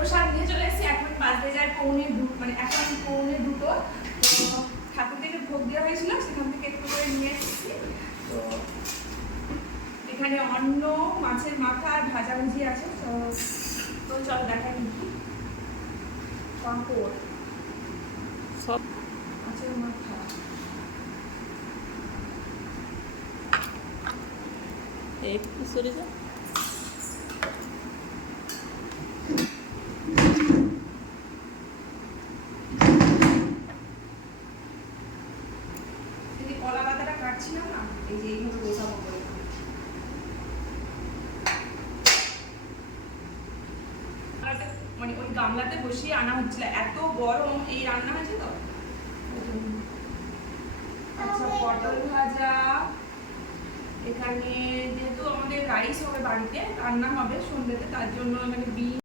প্রসাদ নিয়ে চলে এসেছি। এখন বাজতে যায় মানে এখন 1:45। তো ঠাকুর থেকে ভোগ দেওয়া হয়েছিল, সেখান থেকে একটু করে নিয়ে এসেছি। তো এখানে অন্ন, মাছের মাথা আর ভাজাভুজি আছে। তো চলো দেখাই কি পাঁপড়, সব মাছের মাথা, একটু সরে যা। কলা পাতাটা কাটছিলাম না, এই যে এইভাবে বসাবো করে। মানে ওই গামলাতে বসিয়ে আনা হচ্ছিল, এত গরম, এই রান্না হয়েছে তো। আচ্ছা, পটল ভাজা। এখানে যেহেতু আমাদের রাইস হবে বাড়িতে, রান্না হবে সন্ধ্যেতে, তার জন্য এখানে বিন